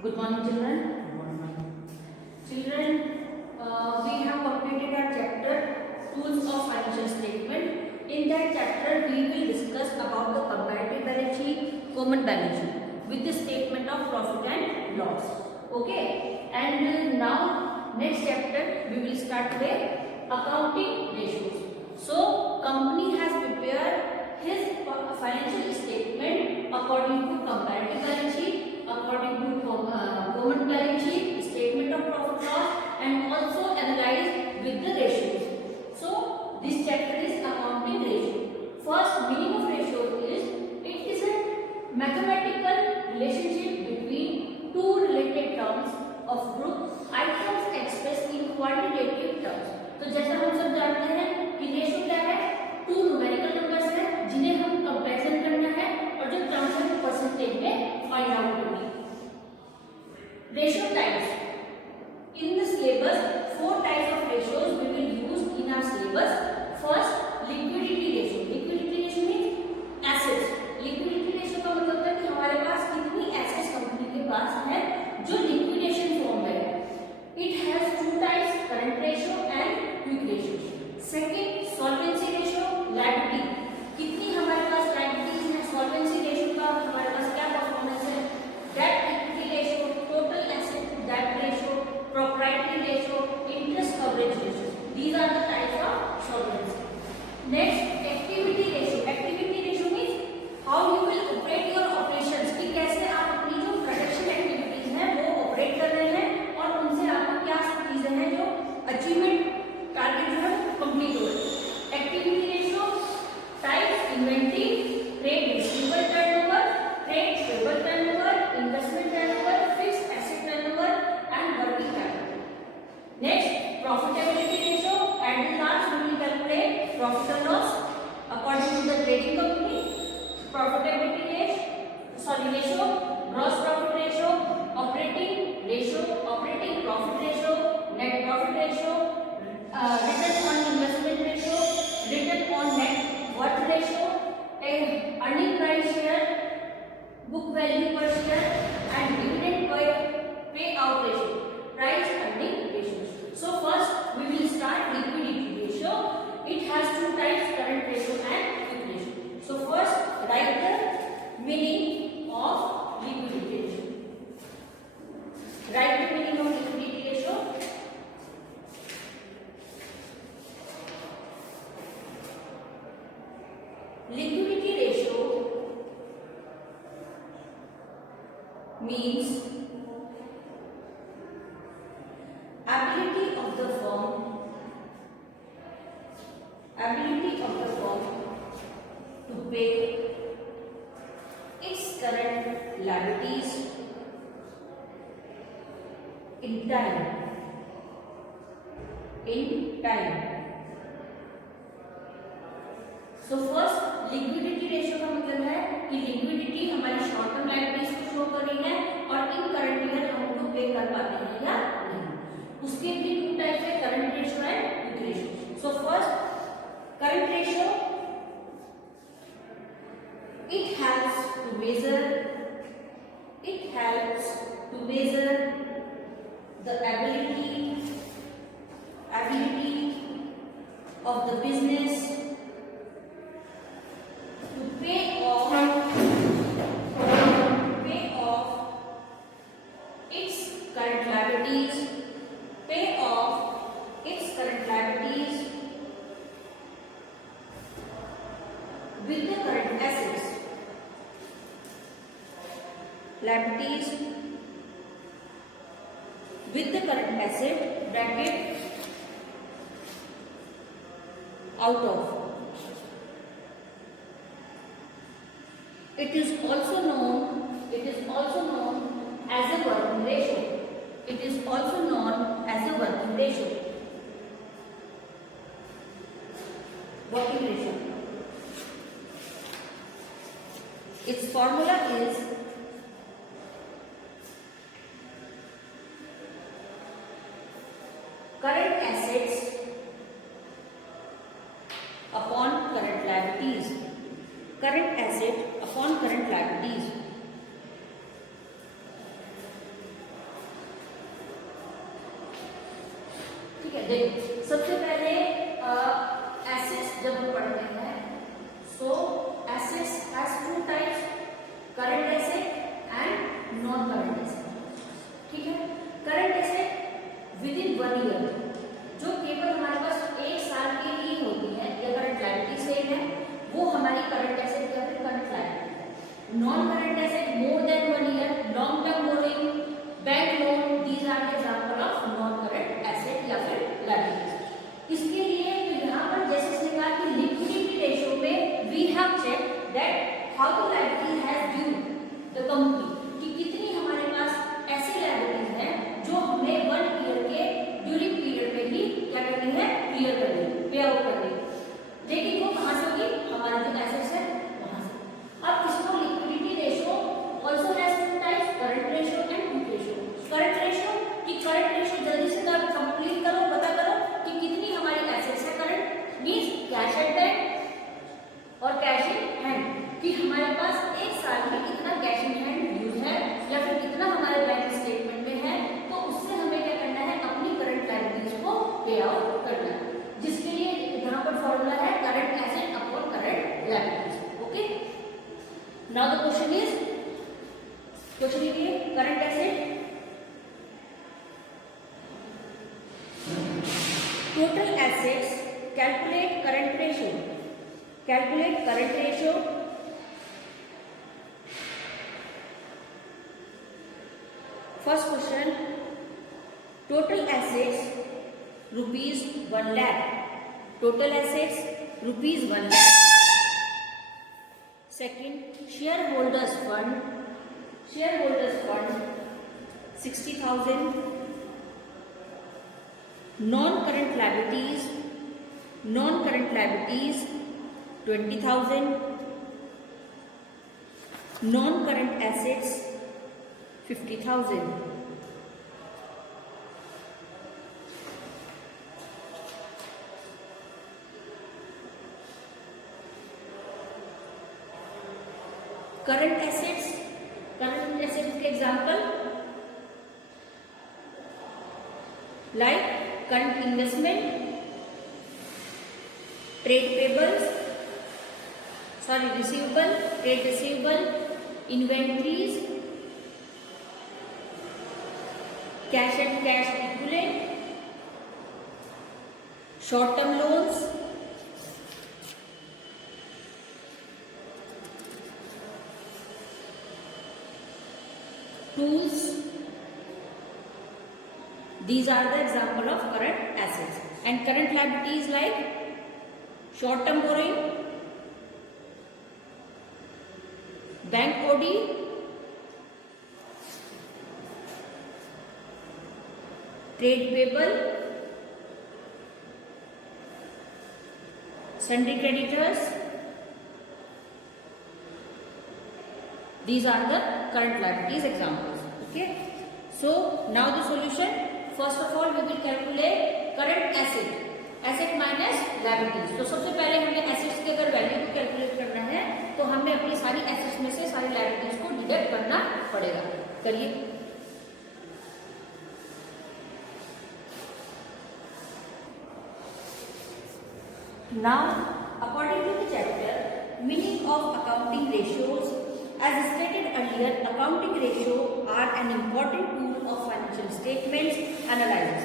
Good morning, children. Children, we have completed our chapter Tools of Financial Statement. In that chapter, we will discuss about the comparative balance sheet, common balance sheet with the statement of profit and loss. Okay. And now, next chapter, we will start with accounting ratios. So, company has prepared his financial statement according to comparative balance sheet, according to common balance sheet, statement of profit loss, and also analyzed with the ratios. So this chapter is accounting ratio. First meaning of ratio is it is a mathematical relationship between two related terms of group items expressed in quantitative terms. तो जैसा हम सब जानते हैं कि रेशियो क्या है, two numerical numbers है जिन्हें हम कंपैरिजन करना है और जो टर्म्स है परसेंटेज में फाइंड आउट करनी है. Ratio types. In the syllabus, 4 types of ratios we will use in our syllabus. First, liquidity ratio. Liquidity ratio means assets. Liquidity ratio का मतलब है कि हमारे पास कितनी assets कंपनी के पास है जो liquidation form में है. It has 2 types, current ratio and quick ratio. Second, solvency ratio, liability. कितनी हमारे पास liabilities है. Solvency ratio का हमारे पास क्या परफॉर्मेंस है. Debt equity ratio, total asset debt ratio, proprietary ratio, interest coverage ratio. These are the types of solvency. Next, activity ratio. Activity ratio means how you will operate your operations. कि कैसे आप अपनी जो production activities हैं वो ऑपरेट कर रहे हैं और उनसे आपको क्या चीजें हैं जो अचीवमेंट टारगेट जो है कंप्लीट हो रहे हैं. Activity ratio types inventory, trade receivable turnover, trade payable turnover, investment turnover, fixed asset turnover and working capital. Next, profitability ratio. At the last we will calculate profit and loss according to the trading company. Profitability ratio, gross profit ratio, operating ratio, operating profit ratio, net profit ratio, return on investment ratio, return on net worth ratio, earning price share, book value per share, and dividend payout ratio, price earning ratio. So first we will start liquidity ratio. It has 2 types, current ratio and quick ratio. So first write the meaning of liquidity ratio. Write the meaning of liquidity ratio. Liquidity ratio means ability of the firm to pay its current liabilities in time. So first liquidity ratio का मतलब है कि लिक्विडिटी हमारी short term liabilities को शो कर रही है और इन करंट ईयर हम उनको पे कर पाते हैं या नहीं. उसके भी 2 टाइप्स है, current ratio and quick ratio. So first current ratio, it helps to measure the ability of the business to pay off its current liabilities with the current assets. Liabilities with the current asset bracket out of. It is also known as a working ratio. Working ratio. Its formula is current assets upon current liabilities. Current asset upon current liabilities. देखो सबसे पहले एसेट्स जब हम पढ़ते हैं, so assets has two types, current asset and non current asset. ठीक है, current asset within 1 year, जो केवल हमारे पास 1 साल के लिए होती है या करंट लायबिलिटी सेम है, वो हमारी करंट एसेट या फिर करंट लायबिलिटी है। Non current asset more than 1 year, long term borrowing, bank loan, these are the example of non current asset या फिर लायबिलिटीज। इसके लिए तो यहाँ पर जैसे इसने कहा कि लिक्विडिटी रेशियो में we have check that how the liability has due the company, कि कितनी हमारे पास ऐसी लायबिलिटीज हैं जो हमें 1 ईयर के ड्यूरिंग पीरियड में ही क्या करनी है, क्लियर करनी है, पे आउट करनी है। लेकिन वो कहाँ से होगी, हमारे जो एसेट्स है वहां से। अब इसको liquidity ratio also has two types, current ratio and quick ratio. Current ratio कि करंट रेशियो जल्दी से कंप्लीट करो, पता करो कि कितनी हमारी एसेट्स है current, means cash at bank और कैश इन हैंड, कि हमारे पास 1 साल में कितना कैश इन हैंड यूज है या फिर कितना हमारे बैंक स्टेटमेंट में है, तो उससे हमें क्या करना है, अपनी करंट लायबिलिटीज को पे आउट करना है, जिसके लिए यहाँ पर फॉर्मूला है current asset upon current liabilities. Okay, now the question is, question ये current asset total assets, calculate current ratio, calculate current ratio, first question, total assets rupees 1 lakh, total assets rupees 1 lakh, second shareholders fund 60,000, non-current liabilities 20,000, non-current assets 50,000. current assets के example like current investment, trade receivable, inventories, cash and cash equivalent, short term loans, tools. These are the example of current assets. And current liabilities like short term borrowing, bank OD, trade payable, sundry creditors. These are the current liabilities examples. Okay. So now the solution. First of all, we will calculate current asset minus liabilities. तो सबसे पहले हमें assets के अगर वैल्यू को कैलकुलेट करना है तो हमें अपनी सारी assets में से सारी liabilities को डिडक्ट करना पड़ेगा। करिए। Now, according to the chapter, meaning of accounting ratios, as stated earlier, accounting ratio are an important tool of financial statements analysis.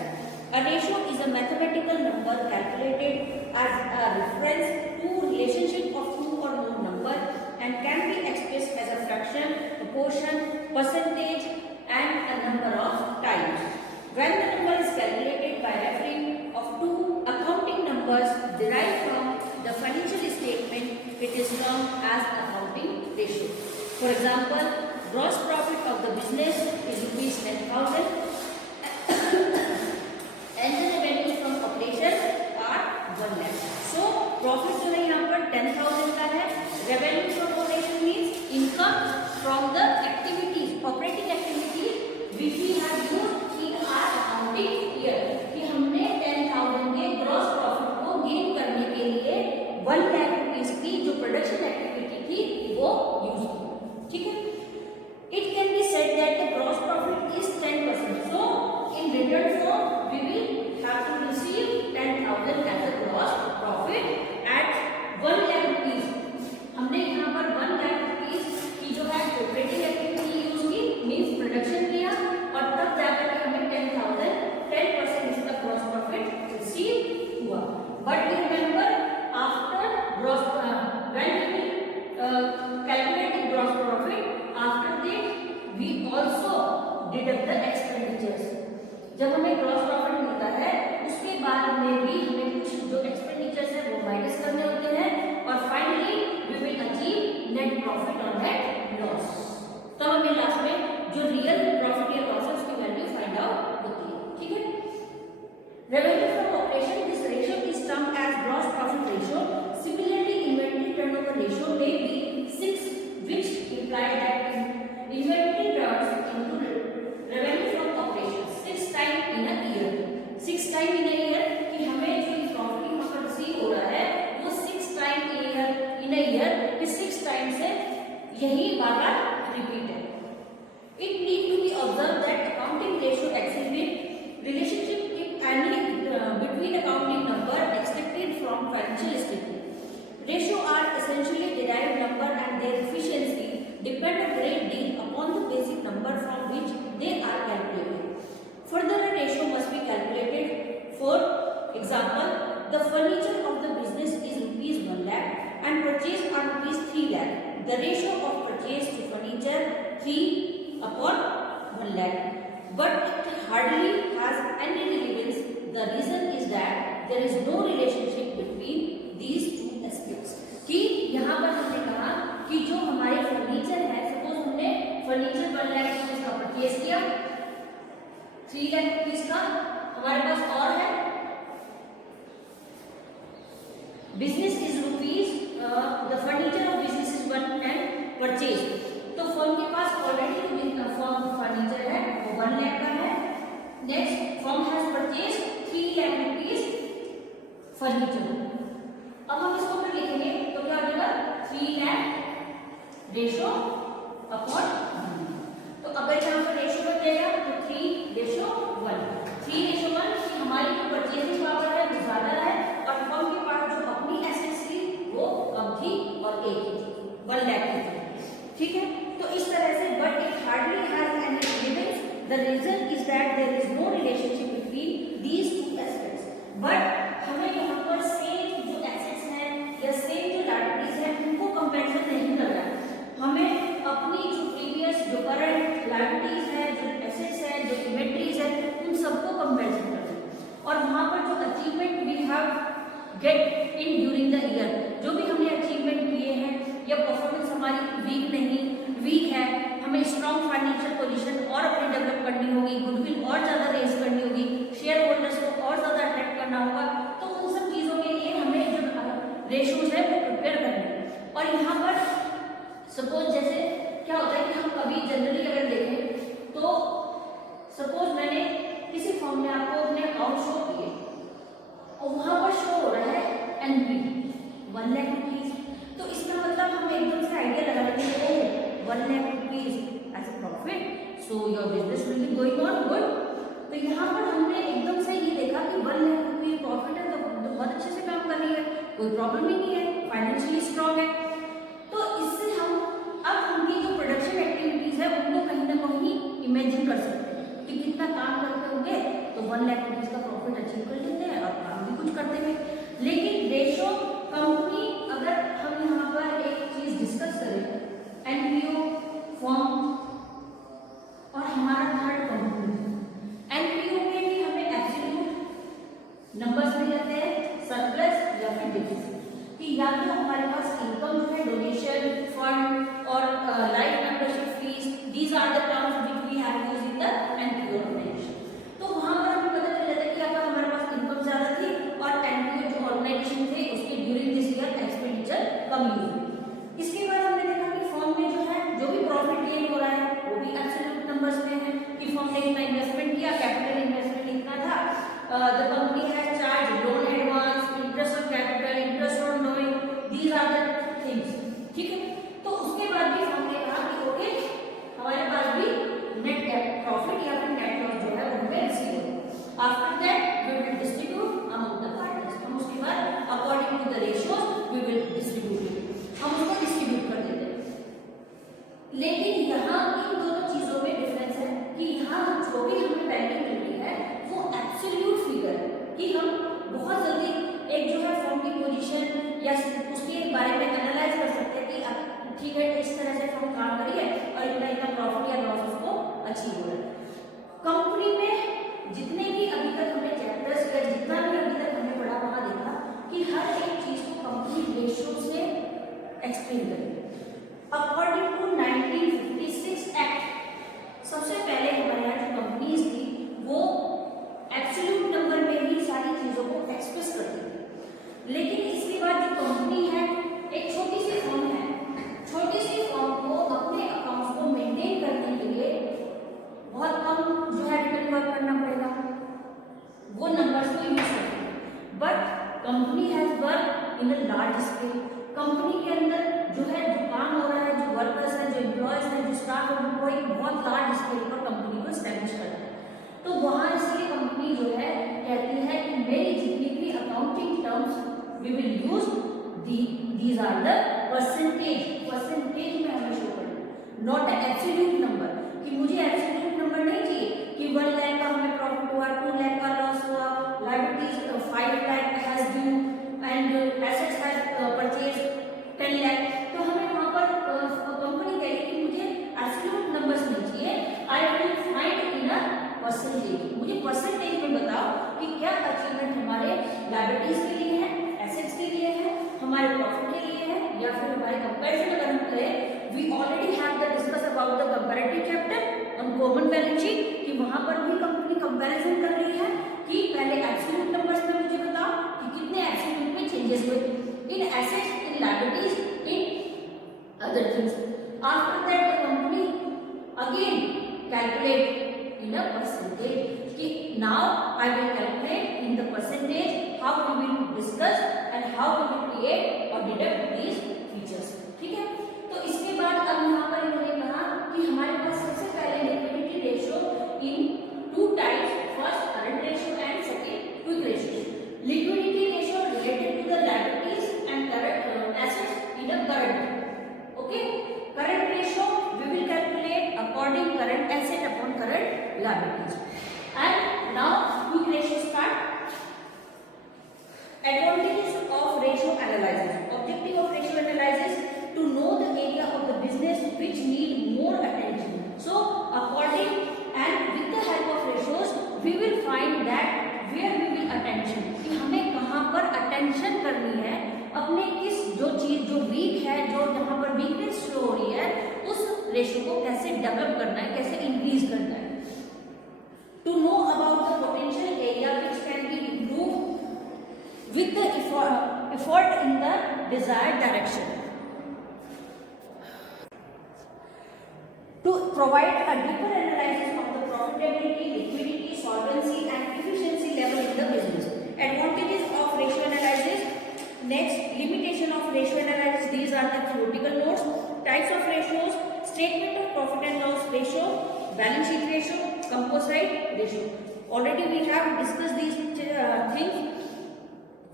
A ratio is a mathematical number calculated as a reference to relationship of two or more numbers and can be expressed as a fraction, proportion, percentage and a number of times. When the number is calculated by referring of two accounting numbers derived from the financial statement, it is termed as accounting ratio. For example, gross profit of the business is rupees 10,000 and the revenue from operation are 1 lakh. So, profit जो है यहाँ पर 10,000 का है. Revenue from operation means income from the activities, operating activities which we have used in our accounting year. कि हमने 10,000 के gross profit को gain करने के लिए 1 lakh rupees की जो production activity थी वो use की. ठीक है. It deduct the expenditures. जब हमें ग्रॉस प्रॉफिट मिलता है उसके बाद में भी हमें कुछ जो एक्सपेंडिचर्स है वो माइनस करने होते हैं और finally we will achieve net profit on that loss. तब हमें लास्ट में जो रियल प्रॉफिट या लॉस है उसकी वैल्यू फाइंड आउट होती है। ठीक है, revenue from operation, this ratio is termed as gross profit ratio. Similarly inventory turnover ratio may be 6, which imply that inventory turns into revenue from operations 6 times in a year। 6 time in a year कि हमें जो प्रॉफिट यहाँ पर रिसीव हो रहा है वो 6 time in a year कि 6 टाइम से यही बार रिपीट है। It need to be observed that accounting ratio exhibit relationship if any between accounting number expected from financial statement। Ratio are essentially derived number and their efficiency depend a great deal upon the basic number from which they are calculated। Further, a ratio must be calculated. For example, the furniture of the business is rupees 1 lakh and purchase are rupees 3 lakh. The ratio of purchase to furniture 3 upon 1 lakh, but it hardly has any relevance. The reason is that there is no relationship between these two aspects। कि यहाँ पर हमने कहा कि जो हमारे फर्नीचर है, सपोज हमने फर्नीचर 1 लाख रुपीज का परचेज किया, 3 लाख रुपीज का हमारे पास और है, business is rupees, the furniture of business is 1 lakh परचेज। तो फर्म के पास ऑलरेडी फर्म फर्नीचर है वो 1 लाख का है। Next, firm has purchase 3 lakh rupees furniture. अब हम इसको फिर लिखेंगे तो क्या हो जाएगा 3 लाख रेशो अपॉन 1। तो अगर यहाँ पर रेशो बन जाएगा तो 3 रेशो 1। 3 रेशो 1 कि हमारी जो परचेजिंग पावर है वो ज्यादा है और फर्म के पास जो अपनी एसेट्स थी वो कम थी और एक ही थी, 1 लाख की थी। ठीक है, तो इस तरह से but it hardly has any relevance. The reason is that there is no relationship between these two aspects. But हमें यहाँ पर सेम जो एसेट्स हैं या सेम जो लायबिलिटीज हैं उनको कंपैरिजन नहीं कर रहा है, हमें अपनी जो प्रीवियस जो करंट लायबिलिटीज है, जो एसेट्स है, जो इन्वेंटरीज है, उन सबको कंपैरिजन करना है। और वहाँ पर जो achievement we have get in during the year, जो भी हमने अचीवमेंट किए हैं या परफॉर्मेंस हमारी वीक नहीं, वीक है, हमें स्ट्रॉन्ग फाइनेंशियल पोजीशन और अपनी डेवलप करनी होगी, गुडविल और ज़्यादा रेज करनी होगी, शेयर होल्डर्स को और ज़्यादा अट्रैक्ट करना होगा, तो उन सब चीज़ों के लिए हमें जो रेशोज है वो प्रिपेयर करने हैं। और यहाँ पर सपोज जैसे क्या होता है कि हम कभी जनरली अगर देखें तो सपोज मैंने किसी फॉर्म में आपको अपने अकाउंट शो किए और वहाँ पर शो हो रहा है एनपी 1 लाख रुपीज, तो इसका मतलब हम एकदम से आइडिया लगा लेते हैं ओ 1 lakh rupees as a profit, so your business will be going on good. तो यहाँ पर हमने एकदम से ये देखा कि 1 लाख रुपीज प्रॉफिट है तो बहुत अच्छे से काम कर रही है, कोई प्रॉब्लम ही नहीं है, फाइनेंशियली स्ट्रॉन्ग है। तो इससे हम अब उनकी जो प्रोडक्शन एक्टिविटीज है उनको कहीं ना कहीं इमेजिन कर सकते हैं कि कितना काम करते होंगे, तो 1 लाख रुपीज का प्रॉफिट अचीव कर लेते हैं और काम भी कुछ करते हैं। लेकिन रेशो कंपनी, अगर हम यहाँ पर एक चीज डिस्कस करें, एनपीओ फॉर्म और हमारा थर्ड कंपनी, एनपीओ में भी हमें एब्सोल्यूट नंबर्स मिल जाते हैं, सरप्लस या फिर डिफिसिट, कि या तो हमारे पास इनकम जो है, डोनेशन, फंड और life membership fees, these are the terms which we have used in the NPO organisation. तो वहां पर हमें पता चल जाता है कि अगर हमारे पास इनकम ज्यादा थी और एनपीओ जो ऑर्गेनाइजेशन थे उसके ड्यूरिंग दिस ईयर एक्सपेंडिचर कम यूज हुई। इसके बाद हमने देखा कि फर्म में जो है जो भी प्रॉफिट गेन हो रहा है वो भी एब्सोल्यूट नंबर्स में है कि फर्म ने इतना इन्वेस्टमेंट किया, कैपिटल इन्वेस्टमेंट इतना था, the company has charge loan advance, interest on capital, interest on loan, these are the things. ठीक है, तो उसके बाद भी हमने कहा कि ओके हमारे पास भी नेट प्रॉफिट या फिर नेट लॉस जो है वो हमें रिसीव होगा। After that we will distribute among the partners. हम उसके बाद according to the ratios we will distribute it, हम उसको डिस्ट्रीब्यूट कर देते हैं। लेकिन यहाँ इन दोनों चीजों में डिफरेंस है कि यहाँ जो भी हमें वैल्यू मिल रही है वो एब्सोल्यूट फिगर है कि हम बहुत जल्दी एक जो है फर्म की पोजीशन या उसके बारे में एनालाइज कर सकते हैं कि ठीक है इस तरह से फर्म काम करी है और इतना इतना प्रॉफिट या लॉस उसको अचीव हो रहा है। इन अ लार्ज स्केल। कंपनी के अंदर जो है जो काम हो रहा है, जो वर्कर्स हैं, जो एम्प्लॉयज हैं, जो स्टाफ है, वो एक बहुत लार्ज स्केल पर कंपनी को एस्टेब्लिश करता है। तो वहाँ इसलिए कंपनी जो है कहती है कि मेरी जितनी भी accounting terms we will use these are the percentage. Percentage में हमें शो करना, नॉट ए एब्सोल्यूट नंबर, कि मुझे एब्सोल्यूट नंबर नहीं चाहिए कि 1 लाख का हमें प्रॉफिट हुआ, 2 लाख का लॉस हुआ, लायबिलिटीज 5 lakh has due and assets has purchase 10 लाख। तो हमें वहाँ पर कंपनी कहेगी कि मुझे एब्सोल्यूट नंबर्स नहीं चाहिए, I will find in a percentage. मुझे परसेंटेज में बताओ कि क्या अचीवमेंट हमारे लायबिलिटीज के लिए है, एसेट्स के लिए है, हमारे प्रॉफिट के लिए है, या फिर हमारे कंपैरिजन अगर हम करें, we already have the discuss about the comparative chapter on common balance sheet, कि वहां पर भी कंपनी कंपैरिजन कर रही है कि पहले एब्सोल्यूट नंबर्स में मुझे बताओ कि कितने एब्सोल्यूट में चेंजेस हुए in assets, in liabilities, in other things. After that the company again calculate in a percentage, कि now I will calculate in the percentage how we will discuss and how we will create or deduct these features। ठीक है, तो इसके बाद अब यहाँ पर इन्होंने कहा कि हमारे पास सबसे पहले liquidity ratio in 2 types, first current ratio and second quick ratio. Liquidity ratio related to the liabilities and current assets in a current. Okay, current ratio we will calculate according current asset upon current liabilities। And now quick ratio start। Advantages of ratio analysis, objective of ratio analysis, to know the area of the business which need more attention। So according and with the help of ratios we will find that where we will attention, कि हमें कहाँ पर attention करनी है, अपने किस जो चीज जो वीक है, जो जहाँ पर वीकनेस शो हो रही है, उस रेशियो को कैसे डेवलप करना है, कैसे इंक्रीज करना है। To know about the potential area which can be improve with the effort in the desired direction. To provide a deeper analysis of the profitability, liquidity, solvency and efficiency level in the business. Advantages of ratio analysis. Next, limitation of ratio analysis. These are the theoretical notes. Types of ratios: statement of profit and loss ratio, balance sheet ratio, composite ratio. Already we have discussed these things.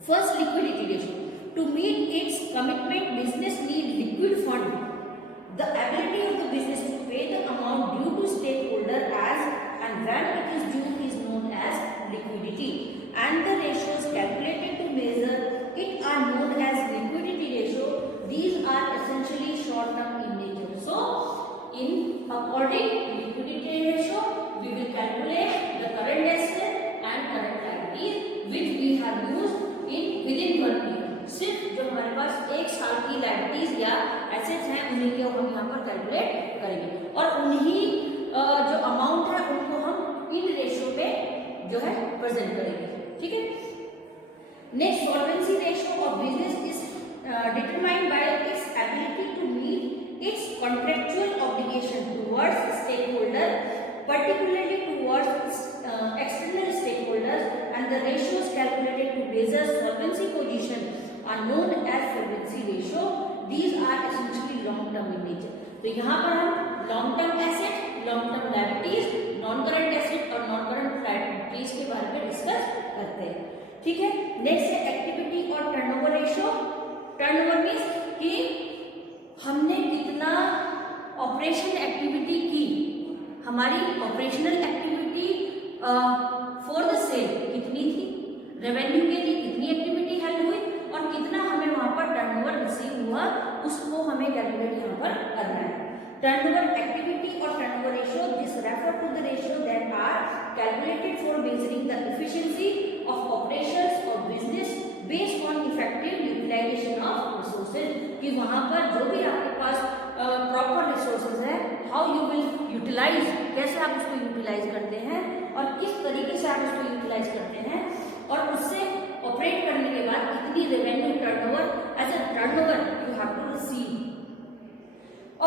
First, liquidity ratio. To meet its commitment, business need liquid fund. The ability of the business to pay the amount due to stakeholder as and when it is due is known as liquidity. And the ratios calculated to measure it are known as liquidity ratio. These are essentially short term in nature. So in according liquidity ratio we will calculate the current asset and current liabilities which we have used in within 1 year। सिर्फ जो हमारे पास 1 साल की लायबिलिटीज या एसेट्स हैं उन्हीं के हम यहाँ पर कैलकुलेट करेंगे और उन्हीं जो अमाउंट है उनको हम इन रेशियो पे जो है प्रेजेंट करेंगे। ठीक है, next, solvency ratio of business is determined by its ability to meet its contractual obligation towards stakeholder, particularly towards external stakeholders, and the ratios calculated to measure solvency position are known as solvency ratio। These are essentially long term in nature। तो यहाँ पर हम long term asset, long term liabilities, non current asset और non current liabilities के बारे में डिस्कस करते हैं। ठीक है, नेक्स्ट है एक्टिविटी और टर्नओवर रेशियो। टर्नओवर मीन्स कि हमने कितना ऑपरेशन एक्टिविटी की, हमारी operational activity for the sale कितनी थी, रेवेन्यू के लिए कितनी एक्टिविटी हेल्प हुई और कितना हमें वहां पर टर्नओवर रिसीव हुआ, उसको हमें कैलकुलेट यहाँ पर करना है। टर्नओवर एक्टिविटी और turnover ratio, this refer to the ratio that are calculated for measuring the efficiency of operations और business based on effective utilization of resources. कि वहां पर जो भी आपके पास प्रॉपर रिसोर्सेज है, हाउ यू विल यूटिलाइज, कैसे आप उसको यूटिलाइज करते हैं और किस तरीके से आप उसको यूटिलाइज करते हैं और उससे ऑपरेट करने के बाद कितनी revenue turnover as a turnover you have to receive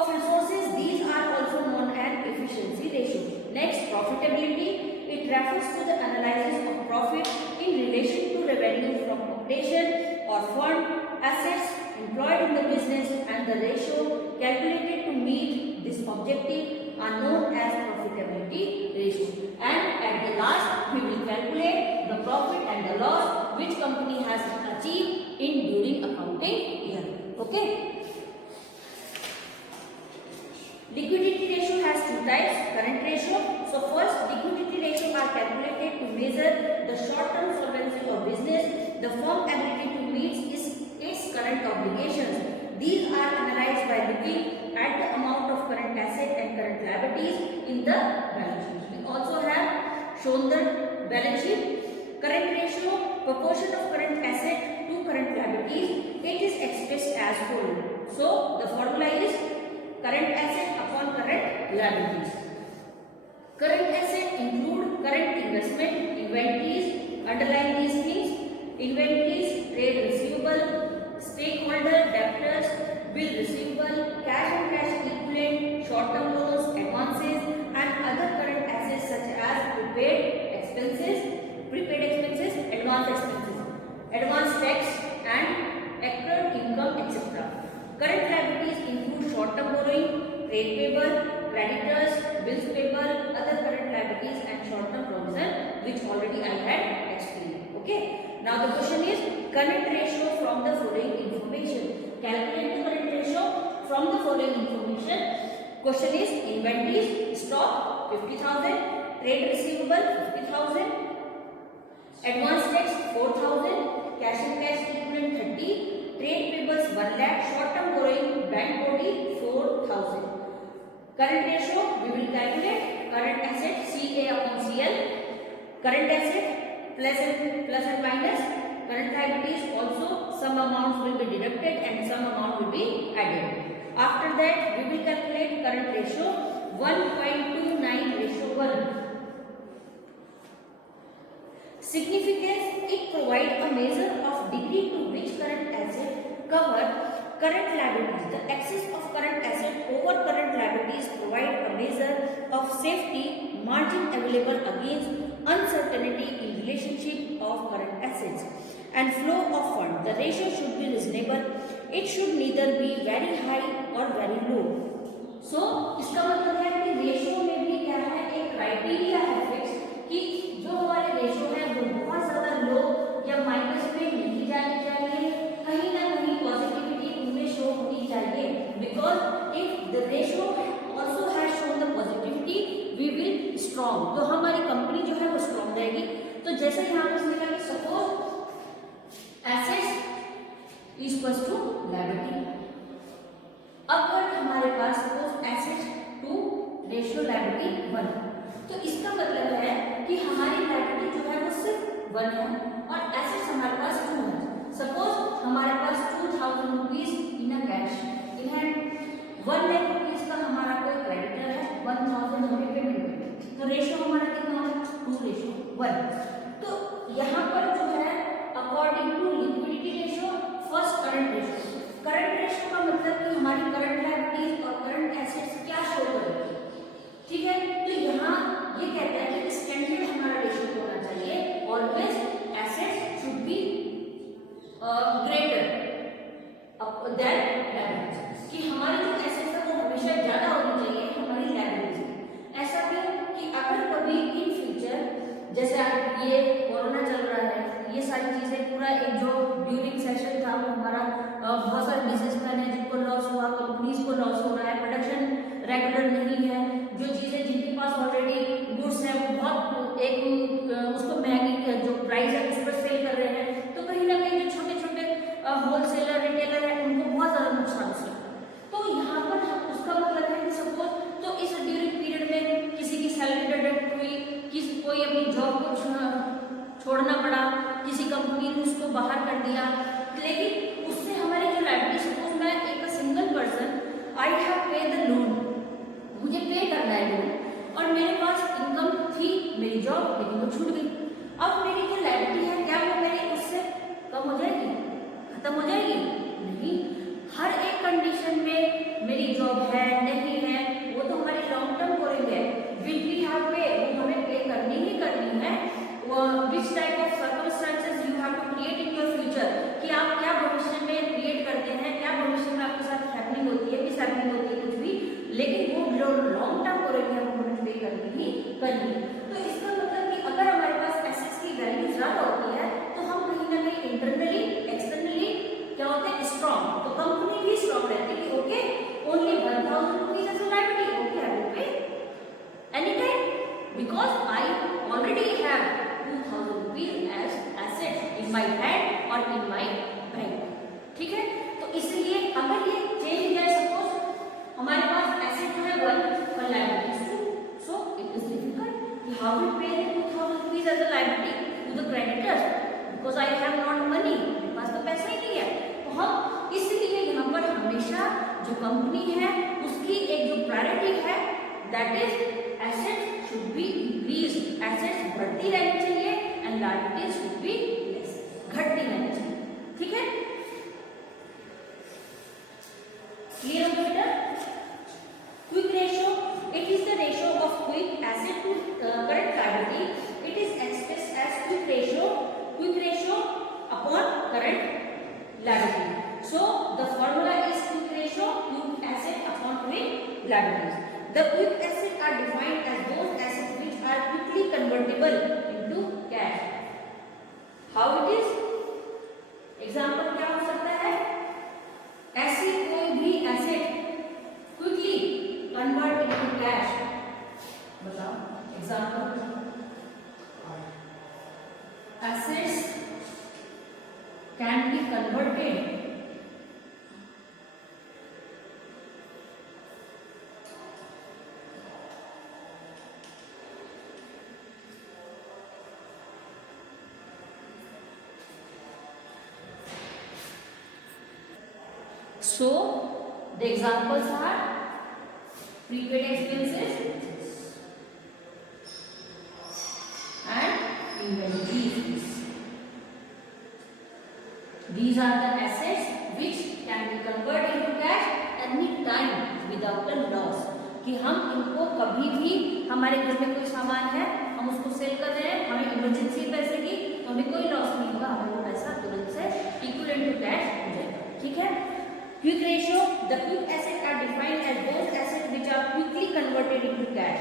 of resources। These are also known as efficiency ratio। Next, profitability, it refers to the analysis of profit in relation to revenue from operation or fund assets employed in the business and the ratio calculated to meet this objective are known as profitability ratio. And at the last, we will calculate the profit and the loss which company has achieved in during accounting year. Okay. Liquidity ratio has two types, current ratio. So first, liquidity ratio are calculated to measure the short-term solvency of business, the firm ability to meet its current obligations. These are analyzed by looking at the amount of current asset and current liabilities in the balance sheet. We also have shown the balance sheet. Current ratio, proportion of current asset to current liabilities, it is expressed as follows. So the formula is current asset upon current liabilities. Current asset include current investment, inventories, underline these things, inventories, trade receivable, stakeholder, debtors, bill receivable, cash and cash equivalent, short-term loans, advances, and other current assets such as prepaid expenses, advance expenses, advance tax, and accrued income, etc. Current liabilities include short-term borrowing, trade payable, creditors, bills payable, other current liabilities, and short-term provision, which already I had explained. Okay. Now the question is current ratio from the following information. Calculate the current ratio from the following information. Question is inventories, stock 50,000, trade receivable 50,000, advance tax 4,000, cash and cash equivalent 30, trade payables 1 lakh, short-term borrowing, bank body 4,000. Current ratio we will calculate current asset CA upon CL, current asset plus and minus, current liabilities also some amounts will be deducted and some amount will be added. After that we will calculate current ratio 1.29:1. Significance, it provides a measure of degree to which current asset cover current liabilities. The excess of current asset over current liabilities provide a measure of safety margin available against uncertainty in relationship of current assets and flow of fund. The ratio should be reasonable. It should neither be very high or very low. So इसका मतलब है कि रेशियो में भी क्या है, एक क्राइटेरिया है फिक्स कि जो हमारे रेशियो है वो बहुत ज्यादा लो या माइनस में नहीं जानी चाहिए, कहीं ना कहीं पॉजिटिविटी उनमें शो होनी चाहिए, because if the ratio also has shown the positivity we will strong, तो हमारी कंपनी जो है वो स्ट्रॉन्ग रहेगी. तो जैसे यहाँ पर लिखा कि suppose assets equals to liability. अगर हमारे पास suppose assets to ratio liability 1, तो इसका मतलब है कि हमारी लायबिलिटी जो है वो सिर्फ 1 है और एसेट्स हमारे पास 2 है. सपोज हमारे पास 2,000 rupees in a cash in hand, 1 lakh रुपीज का हमारा कोई क्रेडिटर है, 1,000 हमें पेमेंट करनी है, तो रेशियो हमारा कितना है 2:1. तो यहाँ पर जो है according to liquidity ratio first current ratio. Current ratio का मतलब कि हमारी करंट लायबिलिटीज और करंट एसेट्स क्या शो करेगी, ठीक है. तो यहाँ ये कहता है कि स्टैंडर्ड हमारा रेशियो होना चाहिए always assets should be greater than liabilities, कि हमारी जो एसेट्स है वो हमेशा ज्यादा होनी चाहिए हमारी लायबिलिटीज. ऐसा क्यों कि अगर कभी इन फ्यूचर जैसे ये कोरोना चल रहा है, ये सारी चीजें पूरा एक जो ड्यूरिंग सेशन था वो हमारा बहुत सारे बिजनेसमैन है जिनको लॉस हुआ, कंपनीज को लॉस हो रहा है, प्रोडक्शन रेगुलर नहीं है, जो चीजें जिनके पास ऑलरेडी गुड्स है वो बहुत एक उसको महंगी जो प्राइस है उस पर सेल कर रहे हैं, तो कहीं ना कहीं जो छोटे छोटे होलसेलर रिटेलर है उनको बहुत ज्यादा नुकसान हो सकता है. तो यहाँ पर उसका मतलब है कि सपोज तो इस ड्यूरिंग पीरियड में किसी की सैलरी डिडक्ट हुई, किसी कोई अपनी जॉब को छोड़ना पड़ा, किसी कंपनी ने उसको बाहर कर दिया, लेकिन उससे हमारी जो लायबिलिटी, सपोज मैं एक सिंगल पर्सन आई हैव पे द लोन, मुझे पे करना है लोन और मेरे पास इनकम थी, मेरी जॉब लेकिन वो छूट गई. अब मेरी जो लायबिलिटी है क्या वो मेरी उससे कम हो जाएगी, खत्म हो जाएगी? नहीं. हर एक कंडीशन में मेरी जॉब है नहीं है वो तो हमारी लॉन्ग टर्म बोरिंग है, विल वी हैव पे, वो हमें पे करनी ही करनी है. Which type of circumstances you have to create in your future, कि आप क्या भविष्य में करनी। तो इसका मतलब कि अगर हमारे पास एसेट्स की वैल्यू ज्यादा होती है तो हम कहीं ना कहीं इंटरनली एक्सटर्नली क्या होते हैं, स्ट्रॉन्ग। तो कंपनी भी स्ट्रॉन्ग रहती है कि okay only 1000 rupees as a liability, okay I will pay any time because I already have 2000 rupees as asset in my hand और इन माय बैंक। ठीक है, तो इसलिए अगर ये चेंज है, सपोज हमारे पास एसेट है 1 पर liabilities 2, so it is difficult कि how will pay 2000 rupees as a liability to the creditors because I have not money, मेरे पास तो पैसा ही नहीं है। तो हम इसलिए यहाँ पर हमेशा जो कंपनी है उसकी एक जो प्रायोरिटी है that is assets should be increase, assets बढ़ती रहनी चाहिए and liabilities should be less, घटती रहनी चाहिए। ठीक है, क्लियर हो बेटा? Quick ratio, it is the ratio of quick asset to current liability, it is expressed as quick ratio upon current liability. So the formula is quick ratio quick asset upon quick liabilities. The quick assets are defined as those assets which are quickly convertible into cash. How it is? Example क्या हो सकता है? ऐसी कोई भी asset quickly convert into cash. बताओ example. Assets can be converted so the examples are prepaid expenses and inventories. These are the assets which can be converted into cash any time without a loss. कि हम इनको कभी भी, हमारे घर में कोई सामान है हम उसको सेल कर रहे हैं, हमें इमरजेंसी पैसे की, तो हमें कोई लॉस नहीं होगा, हमें वो पैसा तुरंत से इक्विवेलेंट टू कैश हो जाएगा। ठीक है, quick ratio, the quick asset are defined as those asset which are quickly converted into cash.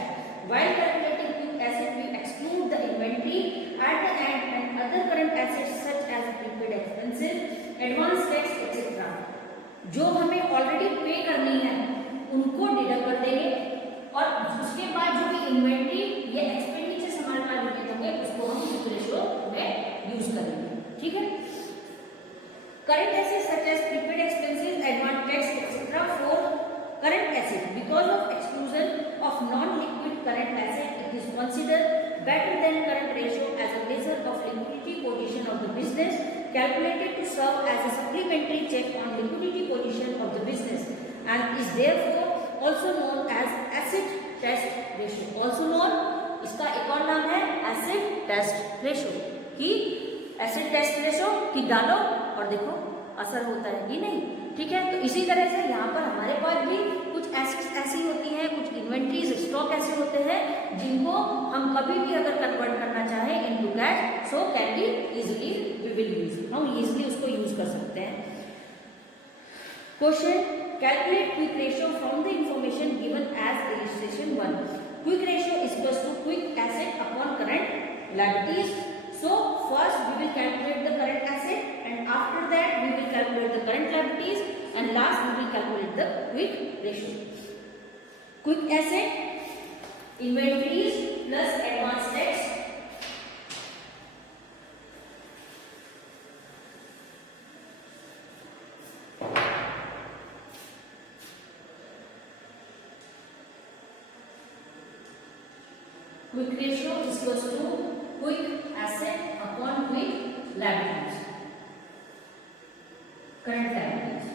While calculating quick asset we exclude the inventory at the end and other current assets such as prepaid expenses, advance tax etcetera. जो हमें ऑलरेडी पे करनी है उनको डिडक्ट कर देंगे और उसके बाद जो भी इन्वेंटरी या एक्सपेंडिचर्स हमारे पास रिलेटेड होंगे उसको हम क्विक रेशियो में यूज करेंगे। ठीक है, current assets such as prepaid expenses, advance tax, etc. for current assets. Because of exclusion of non-liquid current asset, it is considered better than current ratio as a measure of liquidity position of the business, calculated to serve as a supplementary check on liquidity position of the business, and is therefore also known as asset test ratio. Also known, इसका एक और नाम है asset test ratio कि asset test ratio कि डालो और देखो असर होता है कि नहीं। ठीक है, तो इसी तरह से यहाँ पर हमारे पास भी कुछ एसेट्स ऐसी होती हैं, कुछ इन्वेंट्रीज स्टॉक ऐसे होते हैं जिनको हम कभी भी अगर कन्वर्ट करना चाहें into cash, so can be easily we will use, हम इजीली उसको यूज कर सकते हैं। Question, calculate quick ratio from the information given as illustration 1. Quick ratio is equals to quick asset upon current liabilities. So first we will calculate the current asset and after that we will calculate the current liabilities and last we will calculate the quick ratio. Quick asset, inventories plus advance tax. Quick ratio is equals to quick asset upon quick liabilities, current liabilities.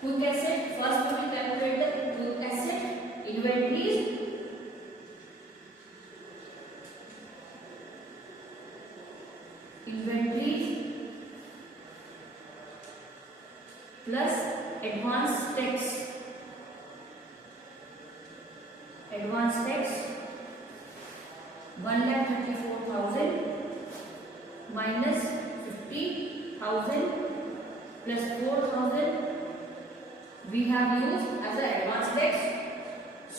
Quick asset, first we will calculate the quick asset, inventories plus advance tax. Advance tax 1,34,000 minus 50,000 plus 4,000 we have used as an advance tax.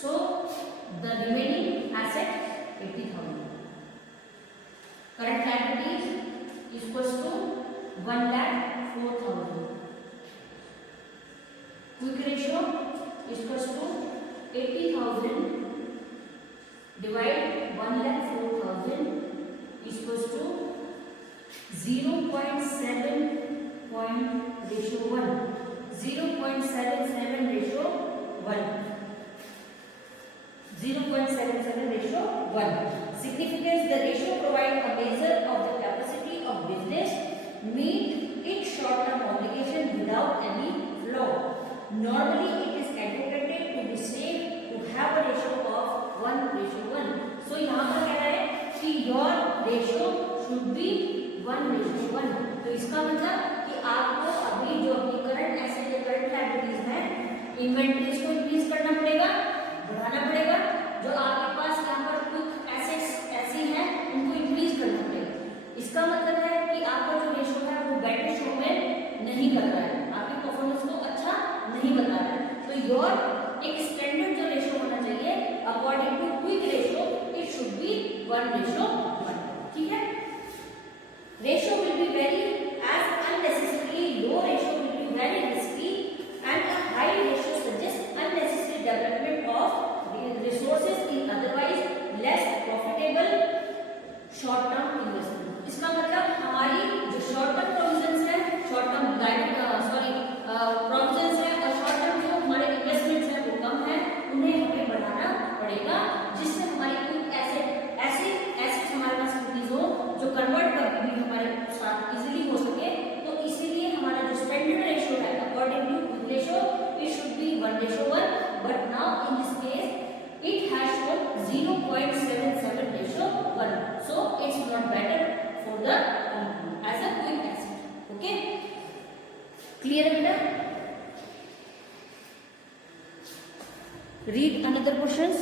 So the remaining asset 1,04,000 is equals to 0.7 ratio 1. 0.77 ratio 1. 0.77 ratio 1. Significance: the ratio provides a measure of the capacity of business meet its short-term obligation without any flaw. Normally, it is advocated to be safe to have a ratio of 1:1. So यहाँ पर कह रहा है कि your ratio should be 1:1. तो इसका मतलब कि आपको अभी जो अपनी करंट एसेट या करंट लायबिलिटीज है, इन्वेंटरीज को इंक्रीज करना पड़ेगा, बढ़ाना पड़ेगा. जो आपके पास यहाँ पर कुछ एसेट्स ऐसी हैं उनको इंक्रीज करना पड़ेगा. इसका मतलब है कि आपका जो रेशियो है वो बेड रेशियो में नहीं कर रहा है, आपकी परफॉर्मेंस को अच्छा नहीं बता रहा है. तो योर एक स्टैंडर्ड जो रेशियो होना चाहिए according to quick ratio, it should be 1:1. ठीक है. Ratio will be very as unnecessary low ratio will be very risky and a high ratio suggest unnecessary development of resources in otherwise less profitable short term investment. इसका मतलब हमारी जो short term provisions है, short term provisions है और short term जो हमारे इन्वेस्टमेंट्स हैं वो कम है, उन्हें हमें बढ़ाना पड़ेगा जिससे हमारी कुछ ऐसे एसेट्स हमारे पास इंक्रीज हो जो कन्वर्ट करके भी हमारे साथ इजीली हो सके. तो इसीलिए हमारा जो स्टैंडर्ड रेशियो है according to quick ratio it should be 1:1. But now in this case it has shown 0.77 ratio 1. So it's not better for the company as a quick asset. Okay, clear beta? Read another questions.